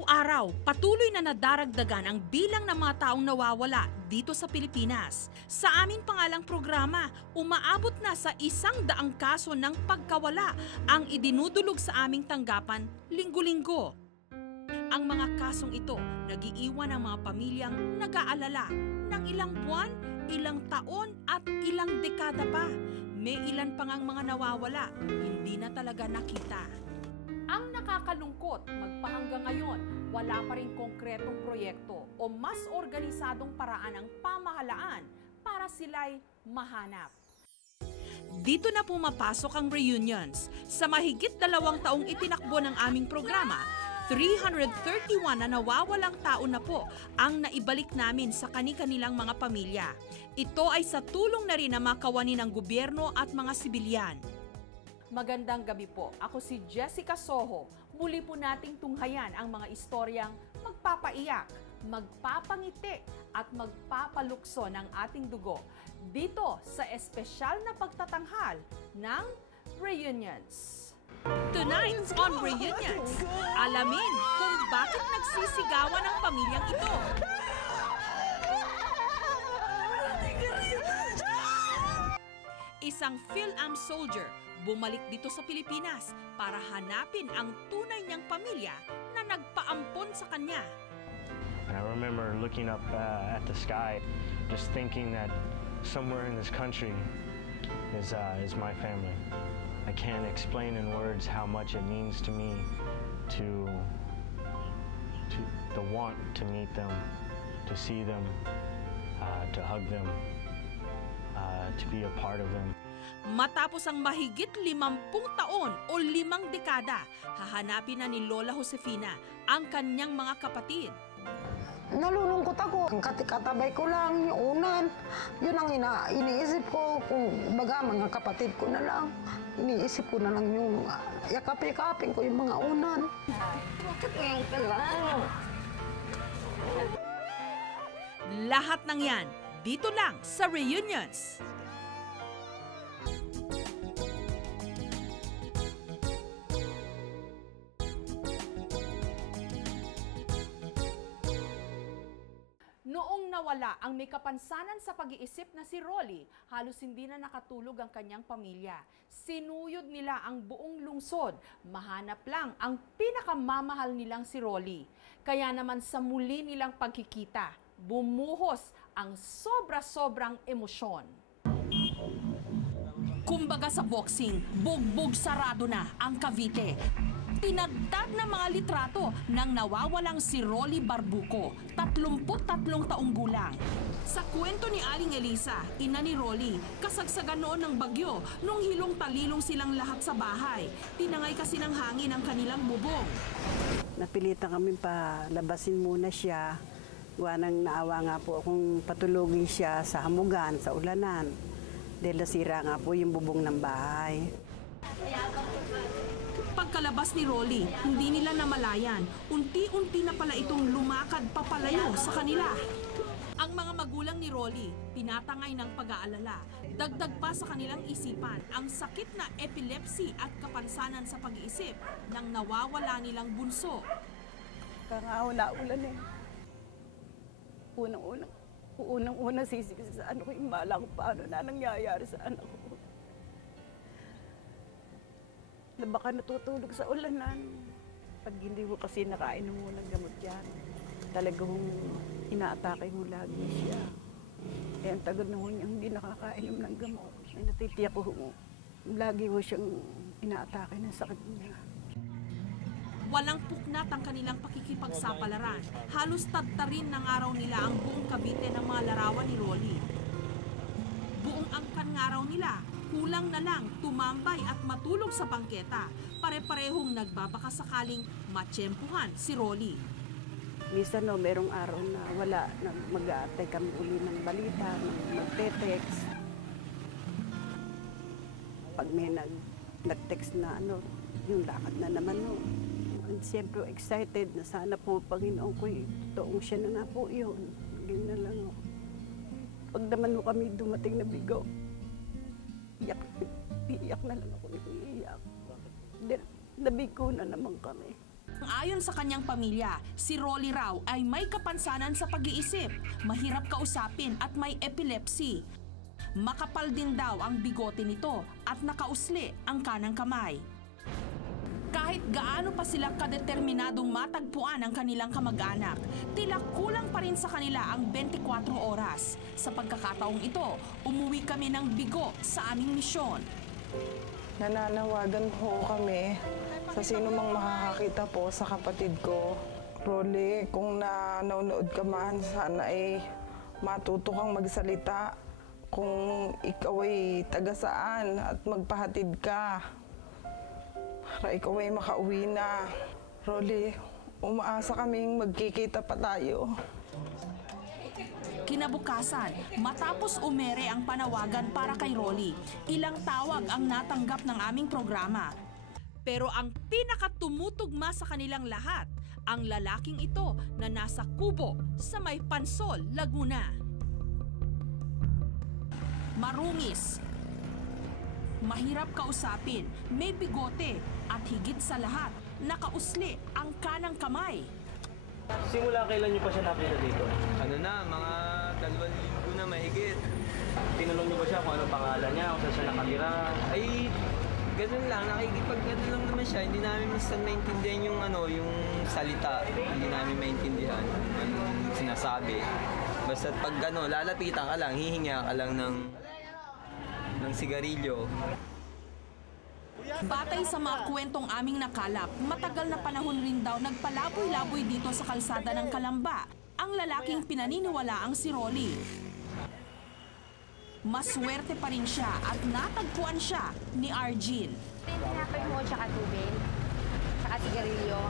Araw-araw, patuloy na nadaragdagan ang bilang ng mga taong nawawala dito sa Pilipinas. Sa aming pangalang programa, umaabot na sa 100 kaso ng pagkawala ang idinudulog sa aming tanggapan linggo-linggo. Ang mga kasong ito nag-iiwan ng mga pamilyang nag-aalala ng ilang buwan, ilang taon at ilang dekada pa. May ilan pang ang mga nawawala, hindi na talaga nakita. Ang nakakalungkot, magpahanggang ngayon, wala pa rin konkretong proyekto o mas organisadong paraan ng pamahalaan para sila'y mahanap. Dito na pumapasok ang reunions. Sa mahigit 2 taong itinakbo ng aming programa, 331 na nawawalang tao na po ang naibalik namin sa kani-kanilang mga pamilya. Ito ay sa tulong na rin ng mga kawani ng gobyerno at mga sibilyan. Magandang gabi po. Ako si Jessica Soho. Muli po nating tunghayan ang mga istoryang magpapaiyak, magpapangiti at magpapalukso ng ating dugo dito sa espesyal na pagtatanghal ng Reunions. Tonight on Reunions, alamin kung bakit nagsisigawan ang pamilyang ito. Isang Phil-Am soldier bumalik dito sa Pilipinas para hanapin ang tunay niyang pamilya na nagpaampon sa kanya. And I remember looking up at the sky, just thinking that somewhere in this country is my family. I can't explain in words how much it means to me to want to meet them, to see them, to hug them, to be a part of them. Matapos ang mahigit 50 taon o 5 dekada, hahanapin na ni Lola Josefina ang kanyang mga kapatid. Nalulungkot ako. Ang katabay ko lang, yung unan. Yun ang iniisip ko. Kung baga, mga kapatid ko na lang. Iniisip ko na lang yung yakap-yakapin ko yung mga unan. Bakit ngayon ka lang? Lahat ng yan, dito lang sa Reunions. Noong nawala ang may kapansanan sa pag-iisip na si Rolly, halos hindi na nakatulog ang kanyang pamilya. Sinuyod nila ang buong lungsod, mahanap lang ang pinakamamahal nilang si Rolly. Kaya naman sa muli nilang pagkikita, bumuhos ang sobra-sobrang emosyon. Kumbaga sa boxing, bugbog sarado na ang Cavite. Tinagtag na mga litrato ng nawawalang si Rolly Barbuco, 33 taong gulang. Sa kwento ni Aling Elisa, ina ni Rolly, kasagsagan noon ng bagyo nung hilong-talilong silang lahat sa bahay. Tinangay kasi ng hangin ang kanilang bubong. Napilitan kami palabasin muna siya. Nang naawa nga po akong patulogin siya sa hamugan, sa ulanan. Dahil nasira nga po yung bubong ng bahay. Pagkalabas ni Rolly, hindi nila namalayan. Unti-unti na pala itong lumakad papalayo sa kanila. Ang mga magulang ni Rolly, tinatangay ng pag-aalala. Dagdag pa sa kanilang isipan ang sakit na epilepsy at kapansanan sa pag-iisip ng nawawala nilang bunso. Kangaw na ulan eh. Unang-una sisig sa ano ko yung mala kung paano na nangyayari sa anak ko. Na baka natutulog sa ulanan. Pag hindi ko kasi nakain ng unang gamot yan, talagang inaatake mo lagi siya. Eh, ang tagal na niya hindi nakakainom ng gamot. Ay natitiyak ko, lagi ko siyang inaatake ng sakit niya. Walang puknat ang kanilang pakikipagsapalaran. Halos tadtarin ng araw nila ang buong Cavite ng mga larawan ni Rolly. Buong angkan ng araw nila, kulang na lang tumambay at matulog sa bangketa. Pare-parehong nagbabaka sakaling matsyempuhan si Rolly. Minsan merong araw na wala, na mag-aatay kami uli ng balita, magte-text. Pag may nag-text na yung lakad na naman Siyempre excited na sana po Panginoon ko, toong siya na nga po yun. Ganyan na lang ako. Pag naman kami dumating na bigo, iyak na lang ako, iiyak. Nabigo na naman kami. Ayon sa kanyang pamilya, si Rolly raw ay may kapansanan sa pag-iisip, mahirap kausapin at may epilepsy. Makapal din daw ang bigote nito at nakausli ang kanang kamay. Kahit gaano pa sila kadeterminadong matagpuan ang kanilang kamag-anak, tila kulang pa rin sa kanila ang 24 oras. Sa pagkakataong ito, umuwi kami ng bigo sa aming misyon. Nananawagan po kami sa sino mang makakakita po sa kapatid ko. Rolly, kung nanonood ka man, sana ay matuto kang magsalita. Kung ikaw ay taga saan at magpahatid ka, para ikaw ay makauwi na. Rolly, umaasa kaming magkikita pa tayo. Kinabukasan, matapos umere ang panawagan para kay Rolly, ilang tawag ang natanggap ng aming programa. Pero ang pinakatumutugma sa kanilang lahat, ang lalaking ito na nasa kubo sa may Pansol, Laguna. Marungis, mahirap kausapin, may bigote at higit sa lahat, nakausli ang kanang kamay. Simula kailan niyo pa siya nakita dito? Ano na, mga 2 linggo na mahigit. Tinanong niyo ba siya kung ano pangalan niya, kung saan siya nakatira? Ay, ganun lang, nakikipag-ano lang naman siya. Hindi namin minsan maintindihan yung yung salita. Hindi namin maintindihan anong sinasabi. Basta pag lalapitan ka lang, hihinga ka lang ng sigarilyo. Batay sa mga kwentong aming nakalap, matagal na panahon rin daw nagpalaboy-laboy dito sa kalsada ng Kalamba ang lalaking pinaniniwalaang si Rolly. Maswerte pa rin siya at natagpuan siya ni Argel. Tinapay mo tsaka tubig, tsaka sigarilyo.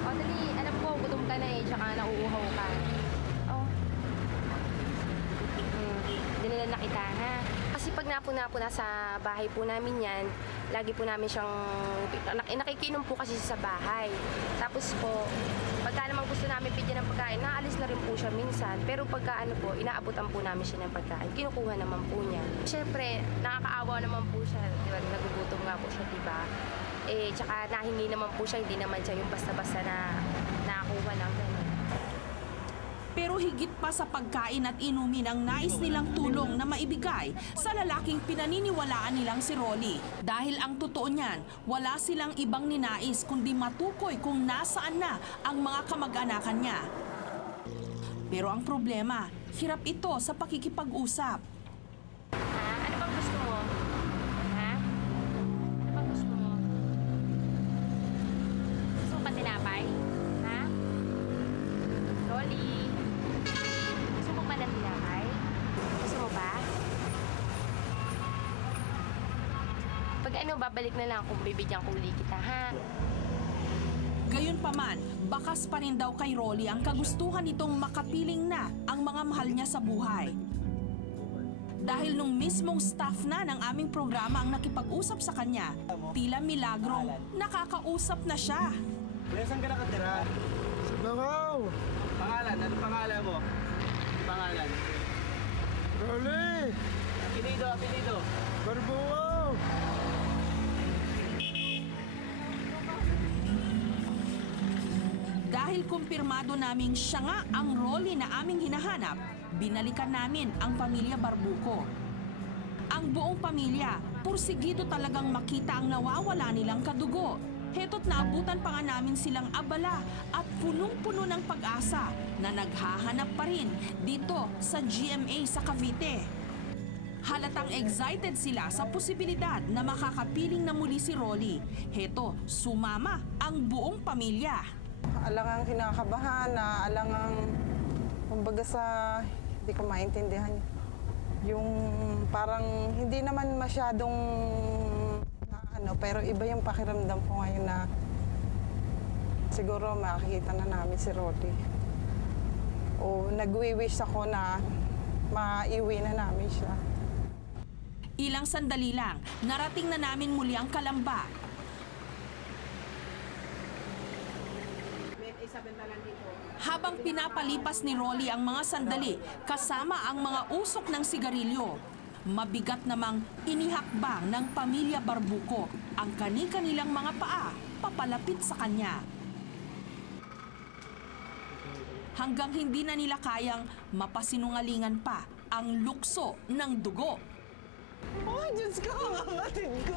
O dali, alam ko, gutom ka na tsaka nauuhaw ka. Hindi nila nakita, ha? Kasi pag napo-napo na sa bahay po namin yan, lagi po namin siyang, nakikinom po kasi sa bahay. Tapos po, pagka naman gusto namin bigyan ng pagkain, naalis na rin po siya minsan. Pero pagka inaabutan po namin siya ng pagkain, kinukuha naman po niya. Siyempre, nakakaawa naman po siya, di ba? Nagugutom nga po siya, di ba? Tsaka nahingi naman po siya, hindi naman siya yung basta-basta na nakakuha lang gano'n. Pero higit pa sa pagkain at inumin ang nais nilang tulong na maibigay sa lalaking pinaniniwalaan nilang si Rolly. Dahil ang totoo niyan, wala silang ibang ninais kundi matukoy kung nasaan na ang mga kamag-anakan niya. Pero ang problema, hirap ito sa pakikipag-usap. Ano bang gusto mo? Ha? Ano bang gusto mo? Gusto mo pa tinapay? Ha? Rolly? Gusto mo pa ng tinapay? Gusto mo ba? Pag babalik na lang kung bibigyan ko uli kita, ha? Gayunpaman, bakas pa rin daw kay Rolly ang kagustuhan nitong makapiling na ang mga mahal niya sa buhay. Dahil nung mismong staff na ng aming programa ang nakipag-usap sa kanya, tila milagrong nakakausap na siya. Saan ka nakatira? Sa Bangaw! Pangalan? Ano pangalan mo? Pangalan? Rolly! Apelido. Barbuaw! Dahil kumpirmado naming siya nga ang Rolly na aming hinahanap, binalikan namin ang pamilya Barbuco. Ang buong pamilya, pursigido talagang makita ang nawawala nilang kadugo. Heto't naabutan pa nga namin silang abala at punong-puno ng pag-asa na naghahanap pa rin dito sa GMA sa Cavite. Halatang excited sila sa posibilidad na makakapiling na muli si Rolly. Heto, sumama ang buong pamilya. Alangang kinakabahan na alangang, kumbaga sa, hindi ko maintindihan. Yung parang hindi naman masyadong pero iba yung pakiramdam ko ngayon na siguro makikita na namin si Rolly. O nagwi-wish ako na maiwi na namin siya. Ilang sandali lang, narating na namin muli ang Kalamba. Habang pinapalipas ni Rolly ang mga sandali kasama ang mga usok ng sigarilyo, Mabigat namang inihakbang ng pamilya Barbuco ang kani-kanilang mga paa papalapit sa kanya. Hanggang hindi na nila kayang mapasinungalingan pa ang lukso ng dugo. Oh, Diyos ko, kapatid ko!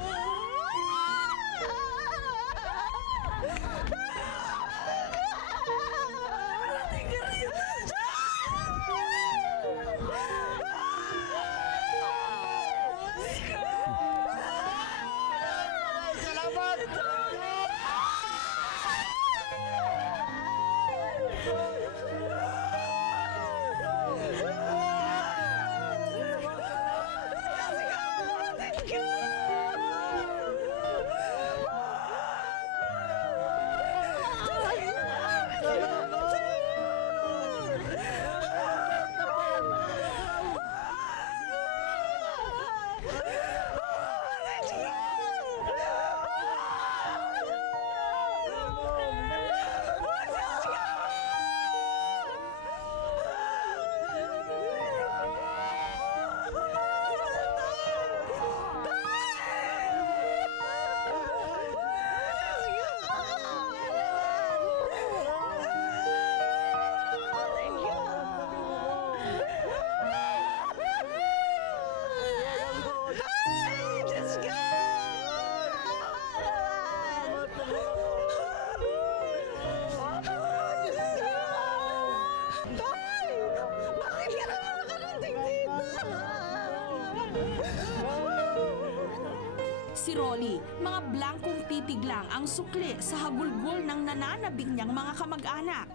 Si Rolly, mga blankong titig lang ang sukli sa hagulgol ng nananabing niyang mga kamag-anak.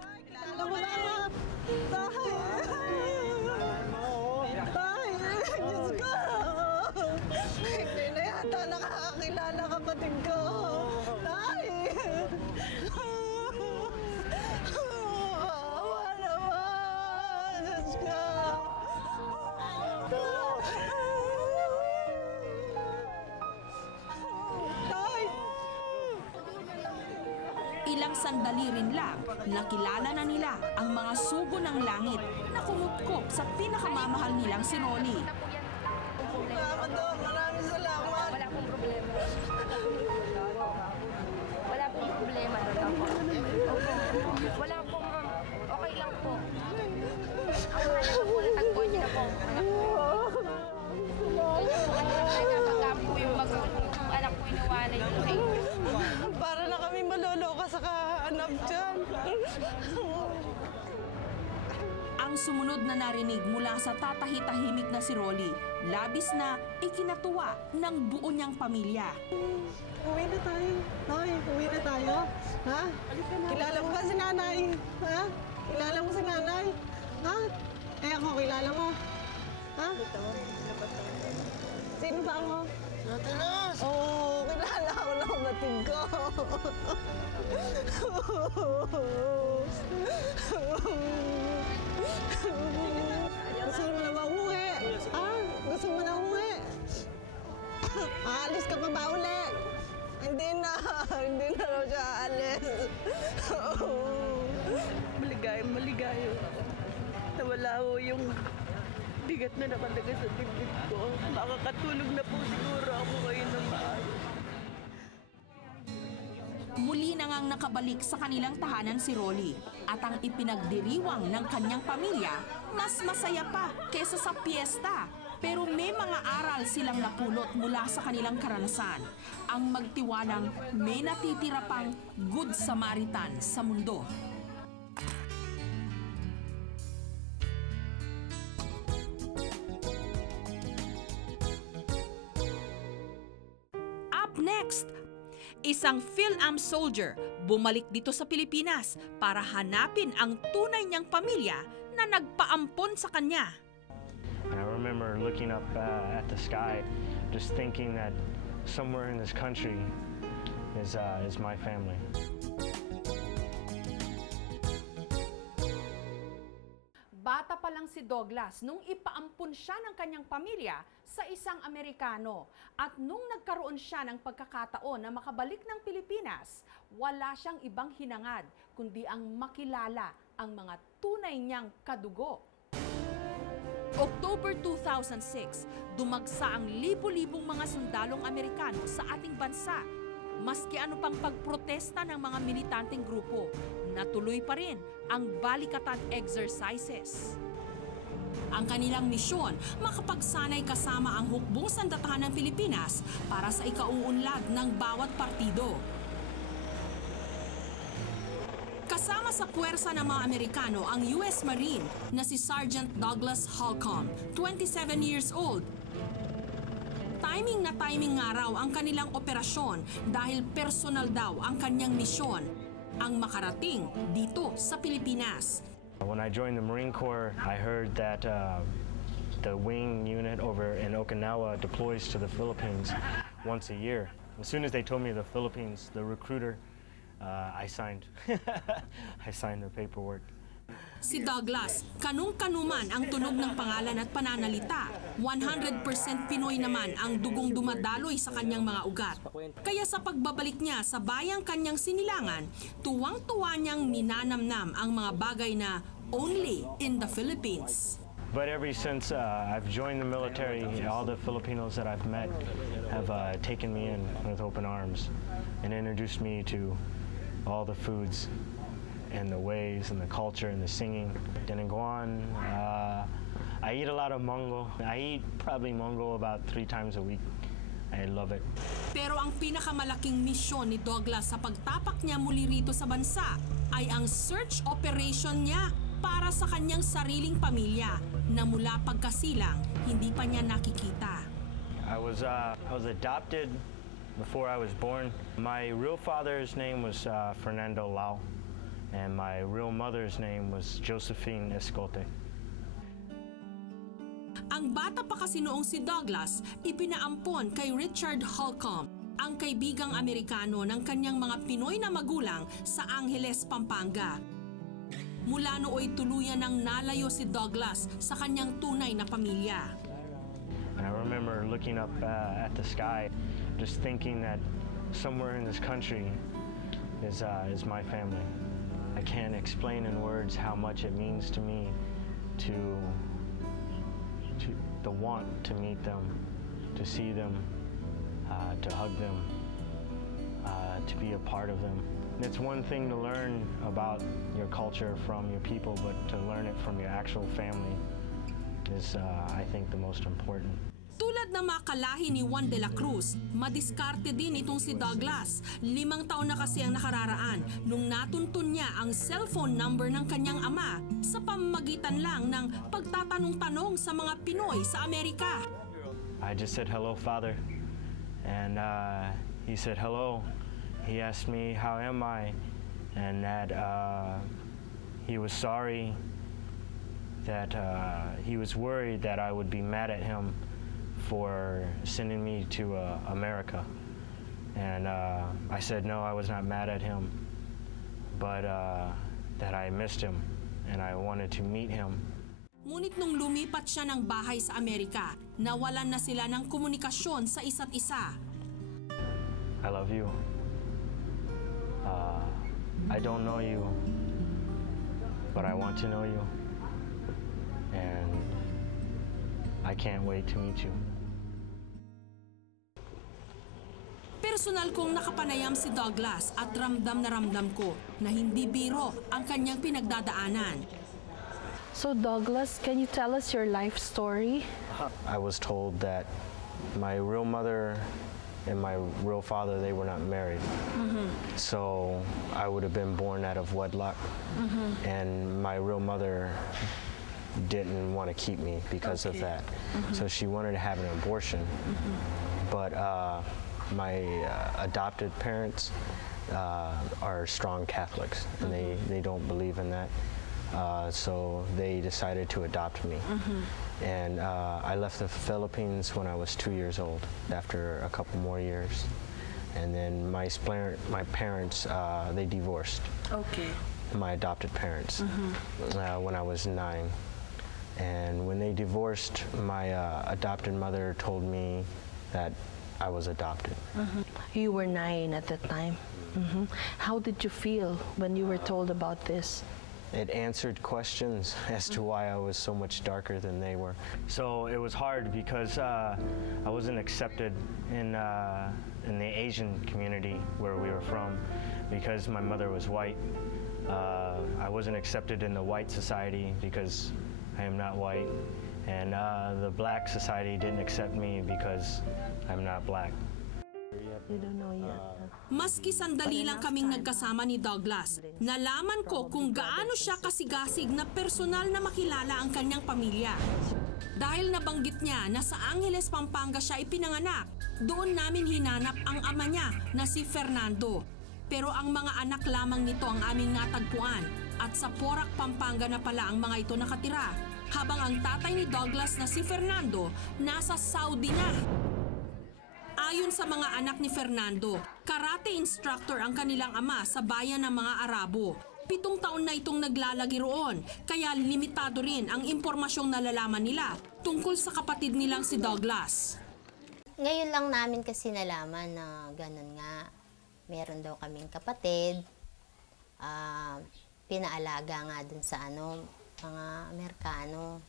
Diyos ko! Hindi na yata nakakakilala kapatid ko. Tay! Awa naman! Diyos ko! Tay! Ilang sandali rin lang, nakilala na nila ang mga sugo ng langit na kumupkop sa pinakamamahal nilang si Rolly. Salamat daw. Maraming salamat. Wala pong problema. Wala pong problema. Wala pong, okay lang po. Ang mahalaga po, natagpuan niyo na po. Pagka po yung anak po iniwalay ko sa inyo. Para na kami maloloka sa kahanap dyan. Ang sumunod na narinig mula sa tatahitahimik na si Rolly, labis na ikinatuwa ng buo niyang pamilya. Uwi na tayo. Hoy, uwi na tayo. Ha? Kilala mo ba si nanay? Ha? Kilala mo si nanay? Ha? Eh ako, kilala mo? Ha? Sino ba ako? Natilas! Oo, kilala ko na kapatid ko. Gusto mo na ba uwi? Ha? Gusto mo na uwi? Aalis ka pa ba uli? Hindi na. Hindi na raw siya aalis. Maligaya. Nawala ko yung bigat na nakalaga sa dibdib ko. Makakatulog na po siguro ako ngayon ng maayos. Muli na ngang nakabalik sa kanilang tahanan si Rolly at ang ipinagdiriwang ng kanyang pamilya mas masaya pa kesa sa piyesta. Pero may mga aral silang napulot mula sa kanilang karanasan. Ang magtiwalang may natitira pang Good Samaritan sa mundo. Up next, isang Phil-Am soldier bumalik dito sa Pilipinas para hanapin ang tunay niyang pamilya na nagpaampon sa kanya. And I remember looking up at the sky, just thinking that somewhere in this country is my family. Bata pa lang si Douglas nung ipaampun siya ng kanyang pamilya sa isang Amerikano. At nung nagkaroon siya ng pagkakataon na makabalik ng Pilipinas, wala siyang ibang hinangad kundi ang makilala ang mga tunay niyang kadugo. October 2006, dumagsa ang libo-libong mga sundalong Amerikano sa ating bansa. Maski ano pang pagprotesta ng mga militanteng grupo, natuloy pa rin ang balikatan exercises. Ang kanilang misyon, makapagsanay kasama ang hukbong sandatahan ng Pilipinas para sa ikauunlad ng bawat partido. Kasama sa puwersa ng mga Amerikano ang US Marine na si Sergeant Douglas Holcomb, 27 years old. Timing na timing nga raw ang kanilang operasyon dahil personal daw ang kanyang misyon, ang makarating dito sa Pilipinas. When I joined the Marine Corps, I heard that the wing unit over in Okinawa deploys to the Philippines once a year. As soon as they told me the Philippines, the recruiter, I signed. I signed the paperwork. Si Douglas, kanung-kanuman ang tunog ng pangalan at pananalita. 100% Pinoy naman ang dugong dumadaloy sa kanyang mga ugat. Kaya sa pagbabalik niya sa bayang kanyang sinilangan, tuwang-tuwa niyang ninanamnam ang mga bagay na only in the Philippines. But ever since I've joined the military, all the Filipinos that I've met have taken me in with open arms and introduced me to all the foods and the ways and the culture and the singing. Dinuguan, I eat a lot of mongo. I eat probably mongo about 3 times a week. I love it. Pero ang pinakamalaking misyon ni Douglas sa pagtapak niya muli rito sa bansa ay ang search operation niya para sa kanyang sariling pamilya na mula pagkasilang hindi pa niya nakikita. I was adopted before I was born. My real father's name was Fernando Lau. And my real mother's name was Josephine Escote. Ang bata pa kasi noong si Douglas, ipinaampon kay Richard Holcomb, ang kaibigang Amerikano ng kanyang mga Pinoy na magulang sa Angeles, Pampanga. Mula nooy tuluyan ng nalayo si Douglas sa kanyang tunay na pamilya. And I remember looking up at the sky, just thinking that somewhere in this country is my family. I can't explain in words how much it means to me to the want to meet them, to see them, to hug them, to be a part of them. It's one thing to learn about your culture from your people, but to learn it from your actual family is, I think, the most important. Tulad ng makalahi ni Juan de la Cruz, madiskarte din itong si Douglas. 5 taon na kasi ang nakararaan nung natuntun niya ang cellphone number ng kanyang ama sa pamamagitan lang ng pagtatanong-tanong sa mga Pinoy sa Amerika. I just said, "Hello, Father." And he said, "Hello." He asked me, "How am I?" And that he was sorry, that he was worried that I would be mad at him for sending me to America. And I said no, I was not mad at him, but that I missed him and I wanted to meet him. Ngunit nung lumipat siya ng bahay sa Amerika, nawalan na sila ng komunikasyon sa isa't isa. I love you. I don't know you, but I want to know you. And I can't wait to meet you. Personal kong nakapanayam si Douglas at ramdam na ramdam ko na hindi biro ang kanyang pinagdadaanan. So Douglas, can you tell us your life story? I was told that my real mother and my real father, they were not married. So I would have been born out of wedlock. And my real mother didn't want to keep me because of that. So she wanted to have an abortion. But my adopted parents are strong Catholics, and they don't believe in that. So they decided to adopt me. And I left the Philippines when I was 2 years old, after a couple more years. And then my parents, they divorced. Okay. My adopted parents when I was 9. And when they divorced, my adopted mother told me that I was adopted. You were 9 at that time. How did you feel when you were told about this? it answered questions as to why I was so much darker than they were. So it was hard because I wasn't accepted in the Asian community where we were from because my mother was white. I wasn't accepted in the white society because I am not white. And the black society didn't accept me because I'm not black. You don't know yet. Maski sandali lang kaming nagkasama ni Douglas, nalaman ko kung gaano siya kasigasig na personal na makilala ang kanyang pamilya. Dahil nabanggit niya na sa Angeles, Pampanga siya ipinanganak, doon namin hinanap ang ama niya na si Fernando. Pero ang mga anak lamang nito ang aming natagpuan at sa Porac, Pampanga na pala ang mga ito nakatira. Habang ang tatay ni Douglas na si Fernando nasa Saudi na. Ayon sa mga anak ni Fernando, karate instructor ang kanilang ama sa bayan ng mga Arabo. 7 taon na itong naglalagi roon, kaya limitado rin ang impormasyong nalalaman nila tungkol sa kapatid nilang si Douglas. Ngayon lang namin kasi nalaman na ganun nga. Meron daw kaming kapatid, pinaalaga nga dun sa mga Amerikano.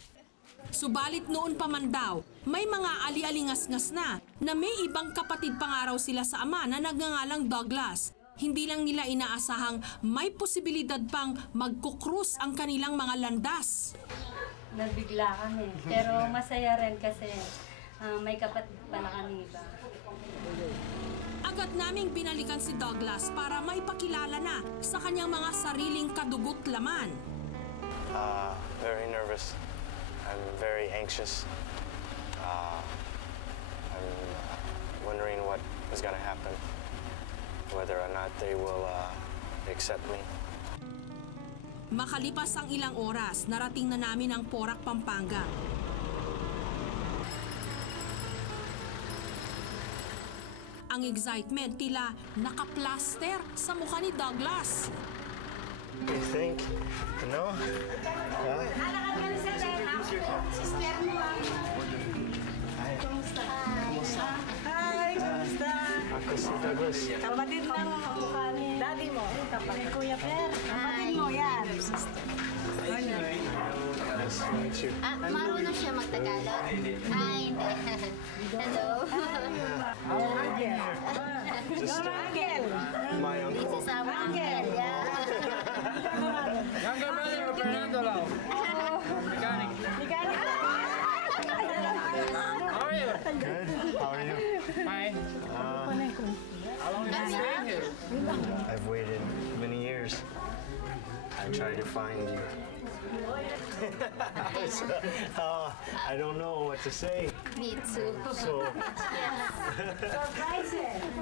Subalit noon pa man daw, may mga ali-alingas-ngas na may ibang kapatid pa nga raw sila sa ama na nagngangalang Douglas. Hindi lang nila inaasahang may posibilidad pang magkukrus ang kanilang mga landas. Nabigla kami, pero masaya rin kasi may kapatid pa na kami iba. Agad naming binalikan si Douglas para maipakilala na sa kanyang mga sariling kadugot laman. Very nervous. I'm very anxious. I'm wondering what is going to happen, whether or not they will accept me. Makalipas ang ilang oras, narating na namin ang Porac, Pampanga. Ang excitement tila nakaplaster sa mukha ni Douglas. You think? No? Sister mo Hi. Kumusta? Hi, kumusta? Ako si Douglas. Kapatid ng daddy mo. Kapatid Kuya Per. Kapatid mo, yan. Nice to meet you. Marunong siya magtagalog? Hindi. Hello. Just my uncle. This is our uncle, yeah. Younger brother of Fernando Lau. Mechanic. How are you? Good. How are you? Fine. How long have you been staying here? I've waited many years. I tried to find you. I don't know what to say. Me too. So,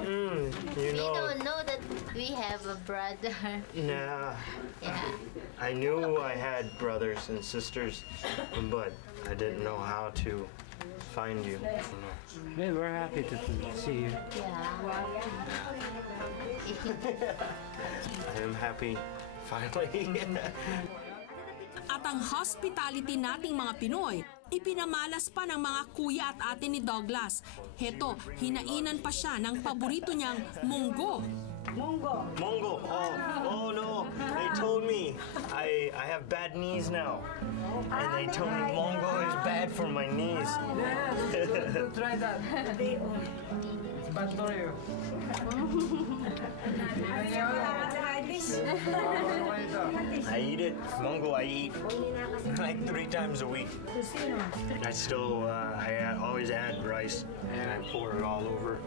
you We know, don't know that we have a brother. nah, Yeah. I knew I had brothers and sisters, but I didn't know how to find you. Hey, we're happy to see you. Yeah. I am happy, finally. At ang hospitality nating mga Pinoy, ipinamalas pa ng mga kuya at ate ni Douglas. Heto, hinainan pa siya ng paborito niyang munggo. Mongo. Oh no. They told me I have bad knees now. And they told me Mongo is bad for my knees. Don't try that. It's bad for you. I eat it. Mongo I eat like 3 times a week. I always add rice and I pour it all over.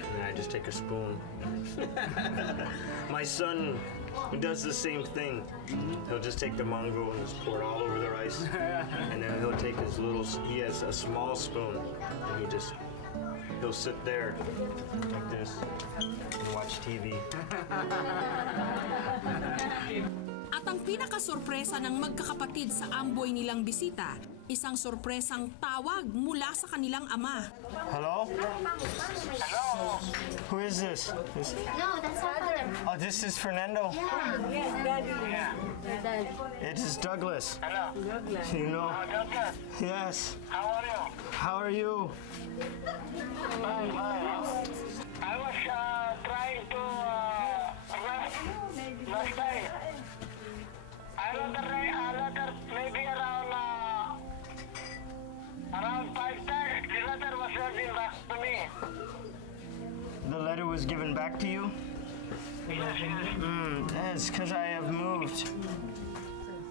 And I just take a spoon. My son does the same thing. He'll just take the mango and just pour it all over the rice. And then he'll take he has a small spoon, and he'll sit there like this and watch TV. At ang pinakasorpresa ng magkakapatid sa amboy nilang bisita, isang sorpresang tawag mula sa kanilang ama. Hello? Hello? Who is this? No, that's our father. Oh, this is Fernando? Yes, Daddy. Daddy. It is Douglas. Hello. You know? Douglas, Yes. how are you? How are you? I was trying to rest last night. I don't was given back to you? It's because I have moved.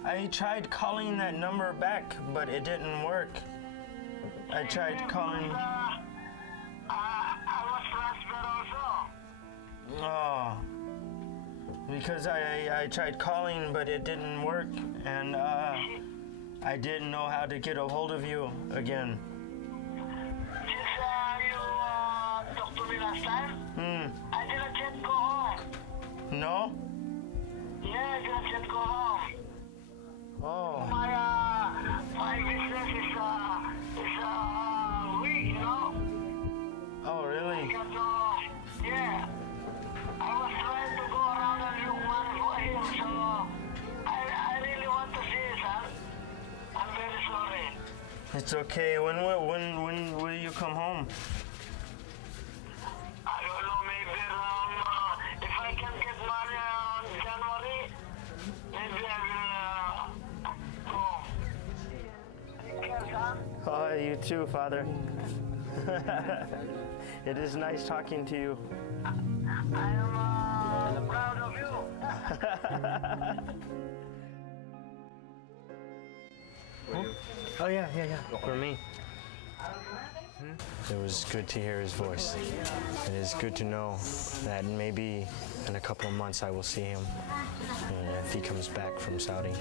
I tried calling that number back, but it didn't work. I tried calling. I was transferred also. Oh. Because I tried calling, but it didn't work, and I didn't know how to get a hold of you again. Since you talked to me last time, I didn't yet go home. No? Yeah, I didn't yet go home. Oh. My business is weak, you know. Oh, really? Yeah. I was trying to go around and look money for him, so I really want to see it, son. I'm very sorry. It's okay. When will you come home? I don't know, maybe around, if I can get money on January, maybe I will go. Take care, son. Oh, you too, Father. It is nice talking to you. I am proud of you. Oh, yeah. For me. It was good to hear his voice. It is good to know that maybe in a couple of months I will see him if he comes back from Saudi.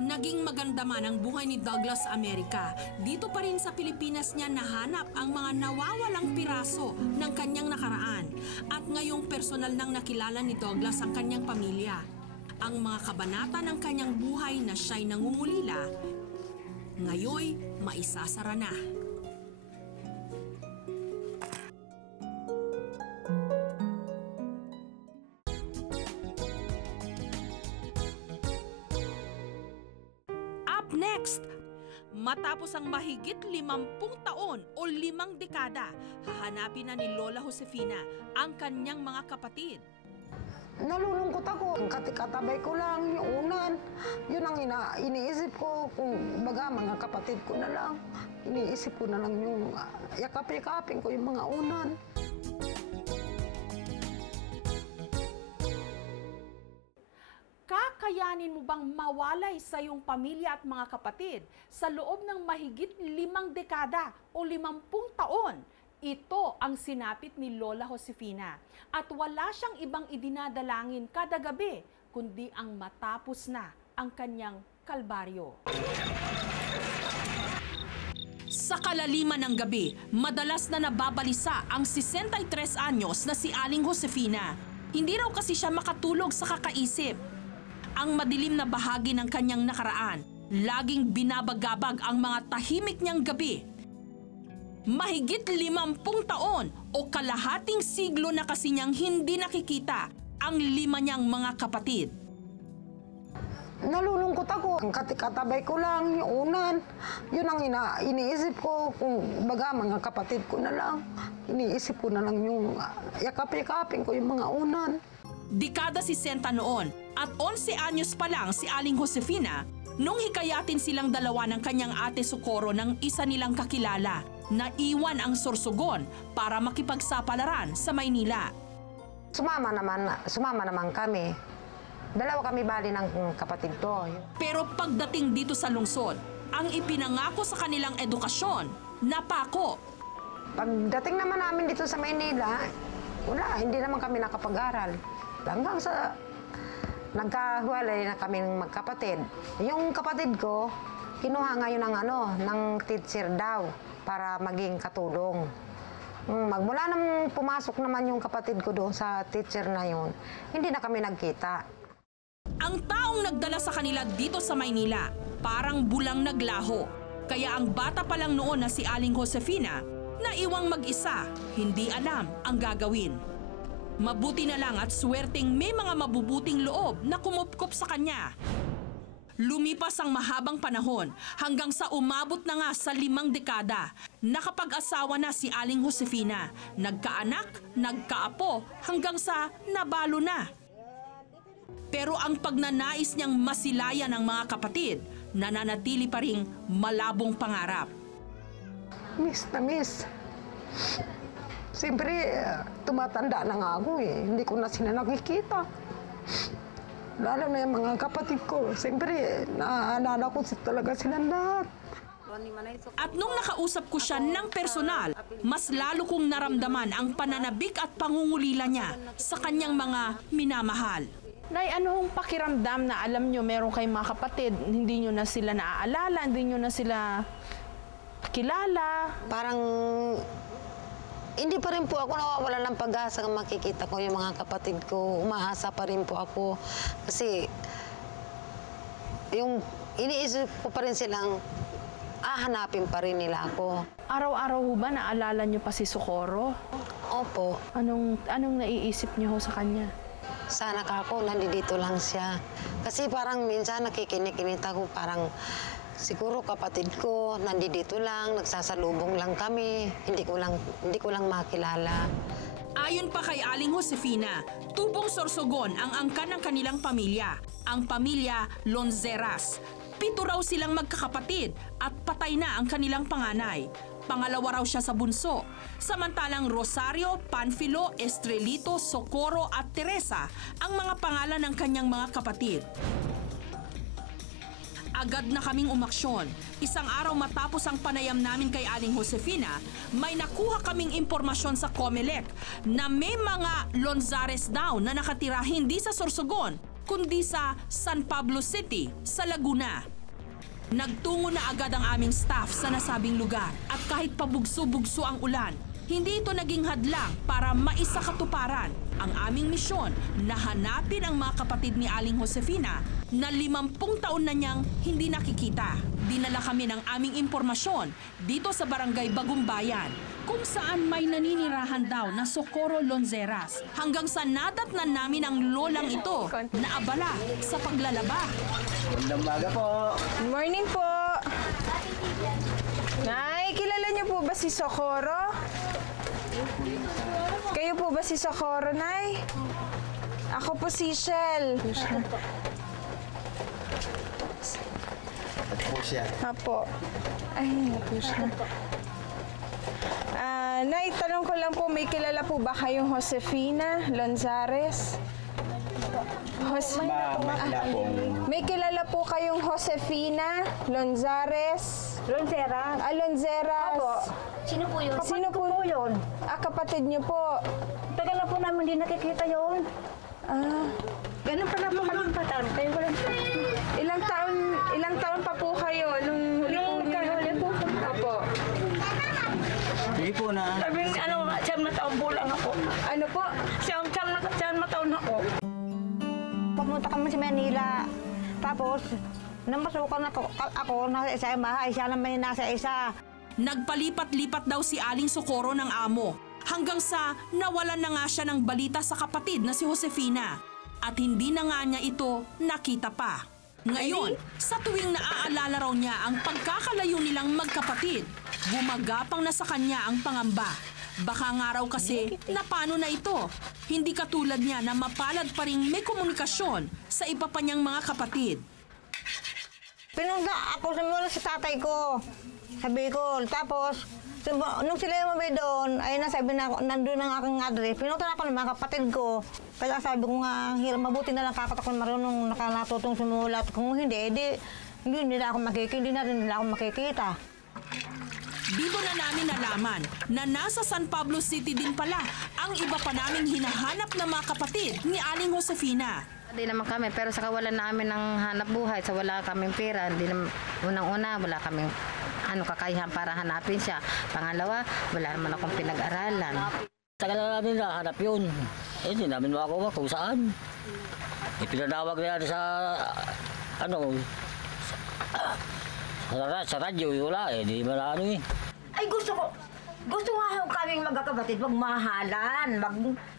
Naging maganda man ang buhay ni Douglas sa Amerika, dito pa rin sa Pilipinas niya nahanap ang mga nawawalang piraso ng kanyang nakaraan. At ngayong personal nang nakilala ni Douglas ang kanyang pamilya. Ang mga kabanata ng kanyang buhay na siya'y nangungulila, ngayoy maisasara na. Next, matapos ang mahigit 50 taon o 5 dekada, hahanapin na ni Lola Josefina ang kanyang mga kapatid. Nalulungkot ako. Katabay ko lang yung unan. Yun ang iniisip ko. Kung baga mga kapatid ko na lang. Iniisip ko na lang yung yakap-yakapin ko yung mga unan. Kakayanin mo bang mawalay sa iyong pamilya at mga kapatid sa loob ng mahigit 5 dekada o 50 taon? Ito ang sinapit ni Lola Josefina at wala siyang ibang idinadalangin kada gabi kundi ang matapos na ang kanyang kalbaryo. Sa kalaliman ng gabi, madalas na nababalisa ang 63 anyos na si Aling Josefina. Hindi raw kasi siya makatulog sa kakaisip. Ang madilim na bahagi ng kanyang nakaraan, laging binabagabag ang mga tahimik niyang gabi. Mahigit 50 taon o kalahating siglo na kasi niyang hindi nakikita ang 5 niyang mga kapatid. Nalulungkot ako. Katabay ko lang yung unan. Yun ang iniisip ko. Kung baga mga kapatid ko na lang. Iniisip ko na lang yung yakap-yakapin ko yung mga unan. Dekada 60 noon at 11 anyos pa lang si Aling Josefina nung hikayatin silang dalawa ng kanyang ate Socorro ng isa nilang kakilala na iwan ang Sorsogon para makipagsapalaran sa Maynila. Sumama naman kami. Dalawa kami bali ng kapatid ko. Pero pagdating dito sa lungsod, ang ipinangako sa kanilang edukasyon, napako. Pagdating naman namin dito sa Maynila, wala, hindi naman kami nakapag-aral. Hanggang sa nagkahuwalay na kaming magkapatid. Yung kapatid ko, kinuha ngayon ng teacher daw para maging katulong. Magmula nang pumasok naman yung kapatid ko doon sa teacher na yun, hindi na kami nagkita. Ang taong nagdala sa kanila dito sa Maynila, parang bulang naglaho. Kaya ang bata pa lang noon na si Aling Josefina, naiwang mag-isa, hindi alam ang gagawin. Mabuti na lang at swerteng may mga mabubuting loob na kumupkop sa kanya. Lumipas ang mahabang panahon hanggang sa umabot na nga sa 5 dekada. Nakapag-asawa na si Aling Josefina, nagkaanak, nagkaapo hanggang sa nabalo na. Pero ang pagnanais niyang masilayan ang mga kapatid, nananatili pa ring malabong pangarap. Miss na miss. Siyempre, tumatanda na nga ako eh. Hindi ko na sila nakikita. Lalo na yung mga kapatid ko. Siyempre, naaalala ko talaga silang lahat. At nung nakausap ko siya ng personal, mas lalo kong naramdaman ang pananabik at pangungulila niya sa kanyang mga minamahal. Nay, ano hong pakiramdam na alam nyo meron kayong mga kapatid, hindi nyo na sila naaalala, hindi nyo na sila kilala? Parang hindi pa rin po ako nawawala ng pag-asa kung makikita ko yung mga kapatid ko. Umaasa pa rin po ako. Kasi yung iniisip ko pa rin silang hanapin pa rin nila ako. Araw-araw ho ba naalala nyo pa si Socorro? Opo. Anong naiisip nyo ho sa kanya? Sana ka ako, nandito lang siya. Kasi parang minsan nakikinig-kinit ako, parang siguro kapatid ko, nandito lang, nagsasalubong lang kami, hindi ko lang makilala. Ayon pa kay Aling Josefina, tubong Sorsogon ang angkan ng kanilang pamilya, ang pamilya Lonzeras. 7 raw silang magkakapatid at patay na ang kanilang panganay. Pangalawa raw siya sa bunso. Samantalang Rosario, Panfilo, Estrelito, Socorro at Teresa ang mga pangalan ng kanyang mga kapatid. Agad na kaming umaksyon. Isang araw matapos ang panayam namin kay Aling Josefina, may nakuha kaming impormasyon sa COMELEC na may mga Lonzares daw na nakatira hindi sa Sorsogon, kundi sa San Pablo City, sa Laguna. Nagtungo na agad ang aming staff sa nasabing lugar at kahit pabugso-bugso ang ulan, hindi ito naging hadlang para maisakatuparan ang aming misyon na hanapin ang mga kapatid ni Aling Josefina na 50 taon na niyang hindi nakikita. Dinala kami ng aming impormasyon dito sa Barangay Bagumbayan, kung saan may naninirahan daw na Socorro Lonzeras, hanggang sa nadatnan namin ang lolang ito na abala sa paglalaba. Magandang umaga po. Good morning po. Nay, kilala niyo po ba si Socorro? Kayo po ba si Socorro, Nay? Ako po si Shell. Ito po siya. Apo. Ay, hindi po siya. Nay, tanong ko lang po, may kilala po ba kayong Josefina Lonzares? May kilala po kayong Josefina Lonzares? Lonzeras? Lonzeras. Opo. Sino po yun? Sino po yun? Kapatid niyo po. Tagal na po namin hindi nakikita yun. Ganun pala po kami patal. Kayo ko lang. Ilang taon pa po kayo nung huli po? Opo. Sige po na. Sabing siyam na taon po lang ako. Ano po? Siyam na taon ako. Pumunta kami sa Manila. Tapos, namasukan ako nasa isa yung bahay. Siya naman yung nasa isa. Nagpalipat-lipat daw si Aling Socorro ng amo hanggang sa nawalan na nga siya ng balita sa kapatid na si Josefina at hindi na nga niya ito nakita pa. Ngayon, sa tuwing naaalala raw niya ang pagkakalayo nilang magkapatid, gumagapang na sa kanya ang pangamba. Baka nga raw kasi napano na ito. Hindi katulad niya na mapalad pa rin may komunikasyon sa iba pa niyang mga kapatid. Pinunta ako sa tatay ko. Sabi ko, tapos, nung sila yung mabay doon, ay nasabi na nandun ang aking address. Pinunta na ako ng mga kapatid ko. Kaya sabi ko nga, mabuti na lang kapat ako marunong nakalatutong sumulat. Kung hindi na ako makikita. Dito na namin nalaman na nasa San Pablo City din pala ang iba pa naming hinahanap na mga kapatid ni Aling Josefina. Hindi naman kami, pero sa kawalan namin ng hanap buhay, sa wala kaming pera, unang-una, wala kaming kakayahan para hanapin siya. Pangalawa, wala naman akong pinag-aralan. Tagal na namin nahanap yun. Hindi namin makakuha kung saan. Ipinanawag na yan sa radyo, wala hindi ba Ay gusto nga kaming magkakapatid, magmahalan,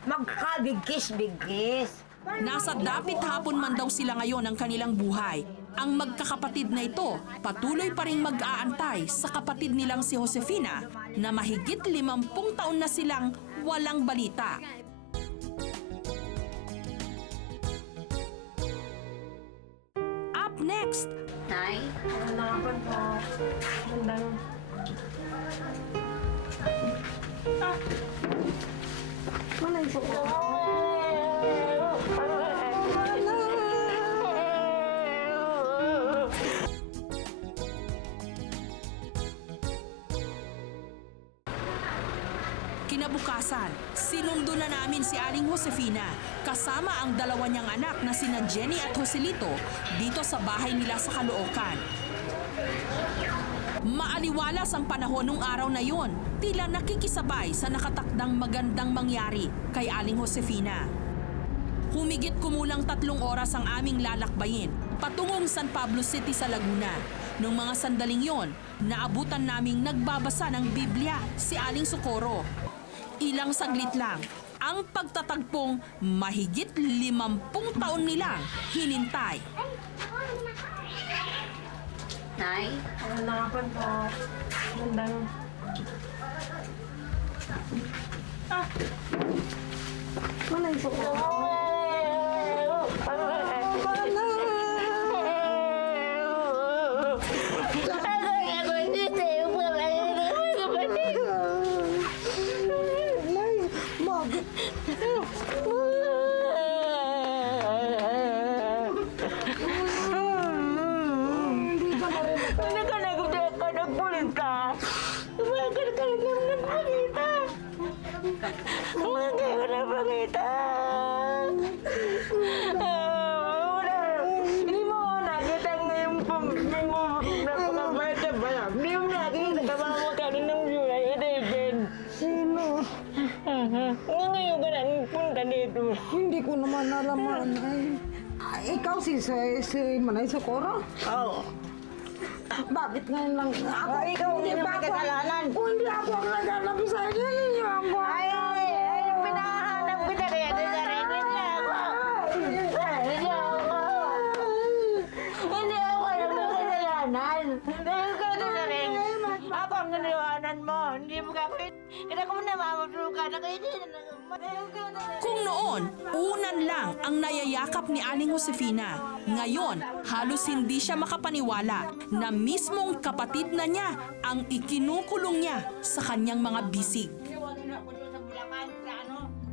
magkabigkis-bigkis. Nasa dapit hapon man daw sila ngayon ng kanilang buhay. Ang magkakapatid na ito patuloy pa rin mag-aantay sa kapatid nilang si Josefina na mahigit 50 taon na silang walang balita. Up next! Nay? Manay sa ko. Kinabukasan, sinundo na namin si Aling Josefina kasama ang dalawa niyang anak na sina Jenny at Joselito dito sa bahay nila sa Caloocan. Maaliwalas ang panahon nung araw na yon, tila nakikisabay sa nakatakdang magandang mangyari kay Aling Josefina. Humigit kumulang 3 oras ang aming lalakbayin patungong San Pablo City sa Laguna. Nung mga sandaling yon, naabutan naming nagbabasa ng Biblia si Aling Socorro. Ilang saglit lang, ang pagtatagpong mahigit 50 taon nilang hinintay. Nay? Ano nakapan po? Gandang. Manay sa ko. Hindi ko naman nalaman ay. Ikaw si Manay Socorro? Oo. Bakit ngayon lang ako? Ikaw hindi ba kasalanan? Hindi ako ang naghanap sa inyo. Ninyo ako. Ay, pinahanap kita kaya narinig niya ako. Hindi ako ang kasalanan. Dahil ka narinig. Ako ang naniwanan mo. Hindi mo kapit. Kaya kung namamatukan na kayo din. Kung noon, unan lang ang nayayakap ni Aling Josefina. Ngayon, halos hindi siya makapaniwala na mismong kapatid na niya ang ikinukulong niya sa kanyang mga bisig.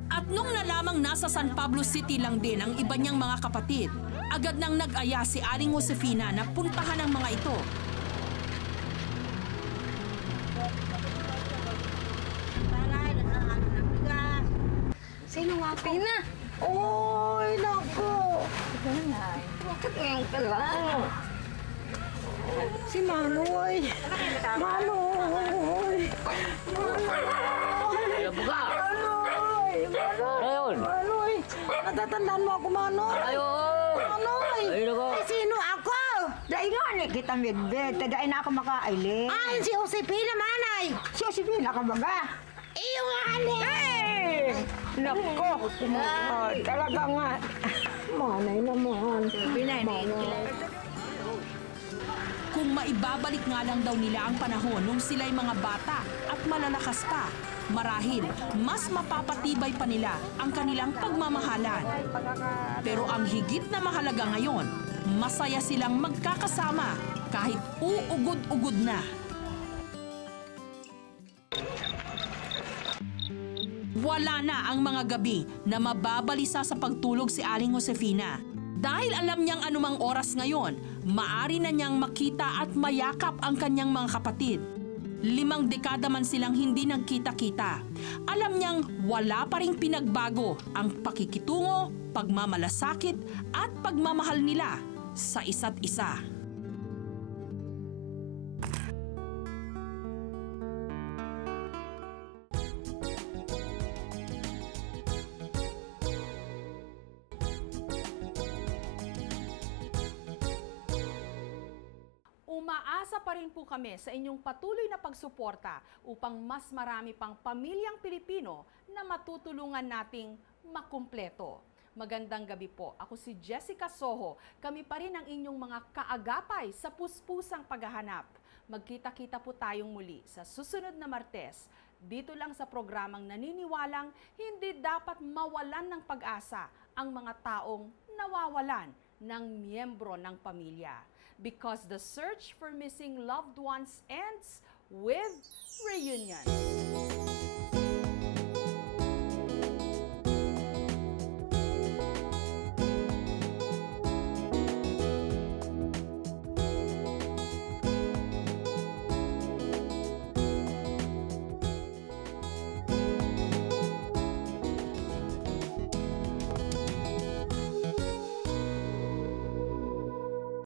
At nung nalamang nasa San Pablo City lang din ang iba niyang mga kapatid, agad nang nag-aya si Aling Josefina na puntahan ang mga ito. Sino nga Pina? Oy, naku! Bakit ngayon ka lang? Si Manoy! Manoy! Manoy! Manoy! Ayun! Manoy! Natatandaan mo ako, Manoy? Ayun! Manoy! Ayun ako! Ay, sino ako? Dahil nga ni kita midbet, dahil na ako makailing. Ay, si Josefina, Manay! Si Josefina ka ba ba? Iyo nga, Ali! Nako! Talaga nga. Manay naman. Kung maibabalik nga lang daw nila ang panahon nung sila'y mga bata at malalakas pa, marahil mas mapapatibay pa nila ang kanilang pagmamahalan. Pero ang higit na mahalaga ngayon, masaya silang magkakasama kahit uugod-ugod na. Wala na ang mga gabi na mababalisa sa pagtulog si Aling Josefina. Dahil alam niyang anumang oras ngayon, maari na niyang makita at mayakap ang kanyang mga kapatid. 5 dekada man silang hindi nagkita-kita. Alam niyang wala pa ring pinagbago ang pakikitungo, pagmamalasakit at pagmamahal nila sa isa't isa. Umaasa pa rin po kami sa inyong patuloy na pagsuporta upang mas marami pang pamilyang Pilipino na matutulungan nating makumpleto. Magandang gabi po. Ako si Jessica Soho. Kami pa rin ang inyong mga kaagapay sa puspusang paghahanap. Magkita-kita po tayong muli sa susunod na Martes, dito lang sa programang naniniwalang hindi dapat mawalan ng pag-asa ang mga taong nawawalan ng miyembro ng pamilya. Because the search for missing loved ones ends with reunion.